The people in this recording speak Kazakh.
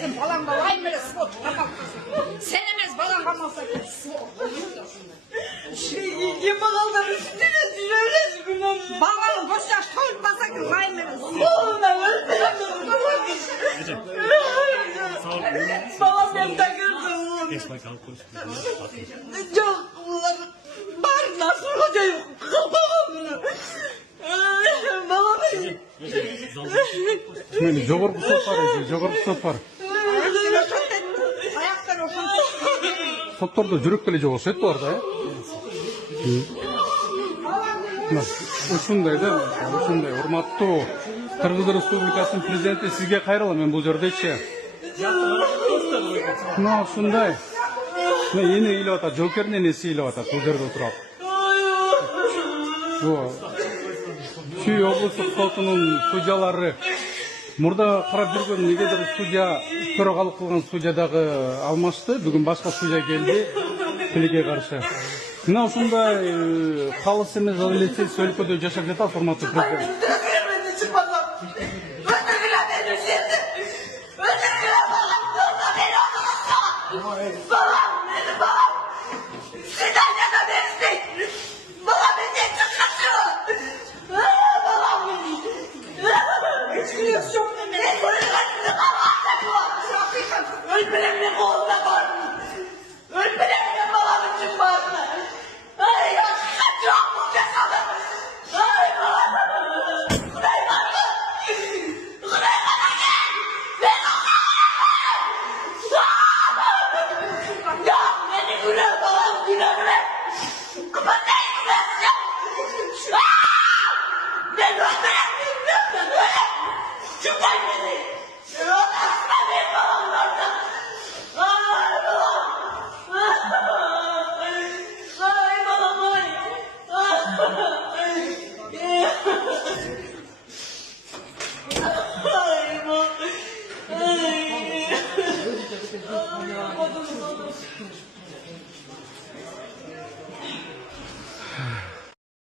Sen balan balayım böyle spot. Sen emez balan kalmazsa spot. Balanlar üstüne süreriz bunu. Balanın boş yaş toyutmasa ki layım böyle spot. Babam ben takıldım. Geç bakalım konuş. Çok var nasıl olacak? Babam Şimdi jogorku sopar edi, jogorku sopar. Ayaklar olsun. Soptorda жүрөк деле жок окшойт буларда, ушундай да, ушундай урматтуу Кыргыз Республикасынын президенти сизге кайрылам мен бул жердечи. Мына ушундай. Мен эне ыйлап атат, Жокердин энеси ыйлап атат бул жерде отуруп. Чүй облустук сотунун судьялары мурда карап жүргөн негедир судья төрагалык кылган судья дагы алмашты. Бүгүн башка судья келди тилекке каршы. Мына ушундай калыс эмес адилетсиз өлкөдө жашап жатат урматтуу президент.